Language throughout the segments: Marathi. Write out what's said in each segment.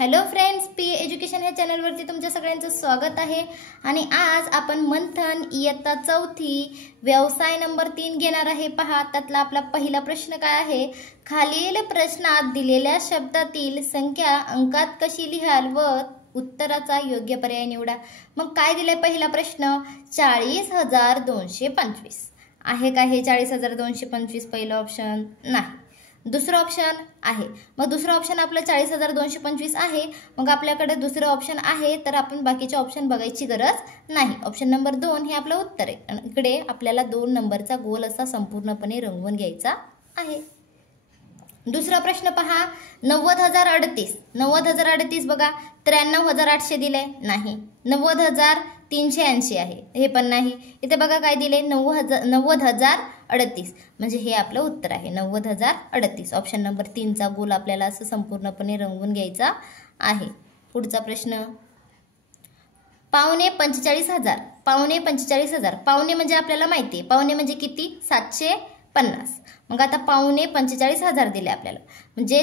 हॅलो फ्रेंड्स, पी एज्युकेशन ह्या चॅनलवरती तुमच्या सगळ्यांचं स्वागत आहे। आणि आज आपण मंथन इयत्ता चौथी व्यवसाय नंबर 3 घेणार आहे। पहा, त्यातला आपला पहिला प्रश्न काय आहे। खालील प्रश्नात दिलेल्या शब्दातील संख्या अंकात कशी लिहाल व उत्तराचा योग्य पर्याय निवडा। मग काय दिले पहिला प्रश्न, 40,225 आहे का हे 40,225 पहिला ऑप्शन? नाही। दुसरा ऑप्शन आहे। मग दुसरा ऑप्शन आपला 40,225 आहे। मग आपल्याकडे दुसरा ऑप्शन आहे, तर आपण बाकीचे ऑप्शन बघायची गरज नाही। ऑप्शन नंबर 2 हे आपलं उत्तर आहे। इकडे आपल्याला 2 नंबरचा गोल असा संपूर्णपणे रंगवून घ्यायचा आहे। दुसरा प्रश्न पहा, 90,038 90,038 बघा, 93,800 दिले नाही। 90,380 आहे, हे पण नाही। इथे बघा काय दिले, 90,038 म्हणजे हे आपलं उत्तर आहे 90,038। ऑप्शन नंबर 3 चा गोल आपल्याला असं संपूर्णपणे रंगवून घ्यायचा आहे। पुढचा प्रश्न, 45,000 45,000 पावणे म्हणजे आपल्याला माहिती आहे, पावणे म्हणजे किती, 750। मग आता 45,000 दिले आपल्याला, म्हणजे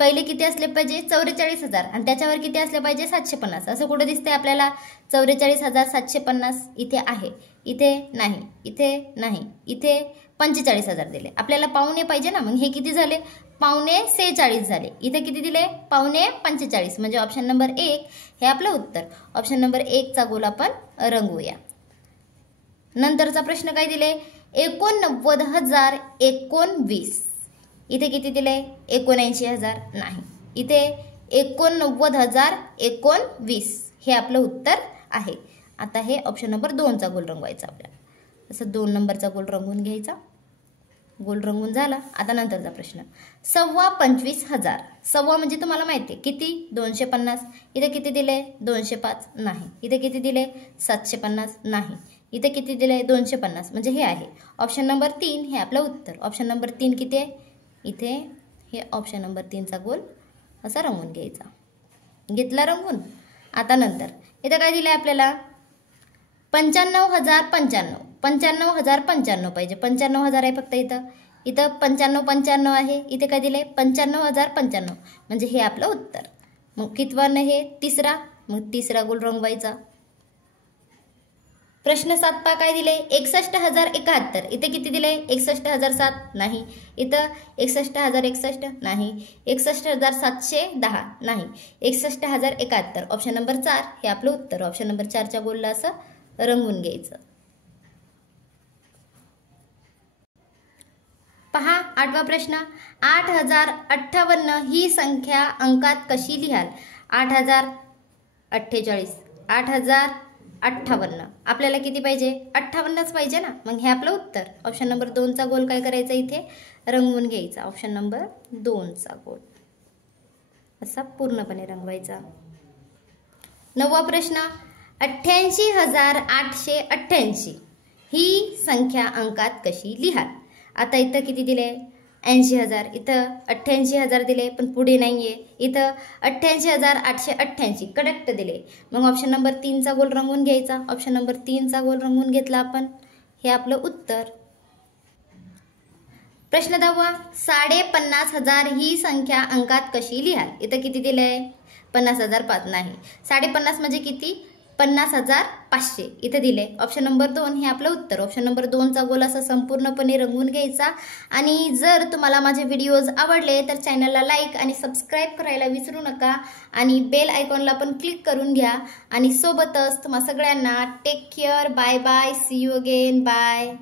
पहिले किती असले पाहिजे, 44,000 आणि त्याच्यावर किती असले पाहिजे, 750। असं कुठे दिसतंय आपल्याला 44,750? इथे आहे, इथे नाही, इथे नाही, इथे 45,000 दिले आपल्याला, पावणे पाहिजे ना। मग हे किती झाले, पावणे 46 झाले। इथे किती दिले, पावणे 45, म्हणजे ऑप्शन नंबर 1 हे आपलं उत्तर। ऑप्शन नंबर 1 चा गोल आपण रंगवूया। नंतरचा प्रश्न काय दिले, 89,019 इथे किती दिले, 79,000 नाही। इथे 89,019 हे आपलं उत्तर आहे। आता हे ऑप्शन नंबर 2 चा गोल रंगवायचा आपल्याला, असं 2 नंबरचा गोल रंगवून घ्यायचा। गोल रंगवून झाला। आता नंतरचा प्रश्न, 25,000 सव्वा म्हणजे तुम्हाला माहिती आहे किती, 250। इथे किती दिले, 205 नाही। इथे किती दिले, 750 नाही। इथे किती दिले, 250 म्हणजे हे आहे। ऑप्शन नंबर 3 हे आपलं उत्तर। ऑप्शन नंबर 3 किती आहे, इथे हे ऑप्शन नंबर 3 चा गोल असा रंगवून घ्यायचा, घेतला रंगवून। आता नंतर इथे काय दिलं आपल्याला, 95,095 95,095 पाहिजे, 95,000 आहे फक्त इथं। इथं 95,95 आहे, इथे काय दिले, 95,095 म्हणजे हे आपलं उत्तर। मग कितवान हे, तिसरा, मग तिसरा गोल रंगवायचा। प्रश्न 7 पा काय दिले, 61,071 इथे किती दिले, 61,007 नाही। इथं 61,061 नाही। 61,710 नाही। 61,071 ऑप्शन नंबर 4 हे आपलं उत्तर। ऑप्शन नंबर 4 च्या गोलला असं रंगवून घ्यायचं। पहा 8वा प्रश्न, 8,058 ही संख्या अंकात कशी लिहाल। 8,048 8,058 आपल्याला किती पाहिजे, 58च पाहिजे ना। मग हे आपलं उत्तर। ऑप्शन नंबर 2 चा गोल काय करायचा, इथे रंगवून घ्यायचा। ऑप्शन नंबर 2 चा गोल असा पूर्णपणे रंगवायचा। 9वा प्रश्न, 88,888 ही संख्या अंकात कशी लिहाल। आता इथं किती दिले, 80,000, इथं 88,000 दिले पण पुढे नाहीये। इथं 88,888 करेक्ट दिले। मग ऑप्शन नंबर 3 चा गोल रंगवून घ्यायचा। ऑप्शन नंबर 3 चा गोल रंगवून घेतला आपण, हे आपलं उत्तर। प्रश्न 10वा, 50,000 ही संख्या अंकात कशी लिहाल। इथं किती दिले, 50,005 नाही। 50,500 म्हणजे किती, 50,500 इथे दिले। ऑप्शन नंबर 2 हे आपलं उत्तर। ऑप्शन नंबर 2 चा गोल असा संपूर्णपणे रंगवून घ्यायचा। आणि जर तुम्हाला माझे व्हिडिओज आवडले तर चॅनलला लाईक आणि सबस्क्राईब करायला विसरू नका आणि बेल आयकॉनला पण क्लिक करून घ्या। आणि सोबतच तुम्हा सगळ्यांना take care, bye bye, see you again, bye.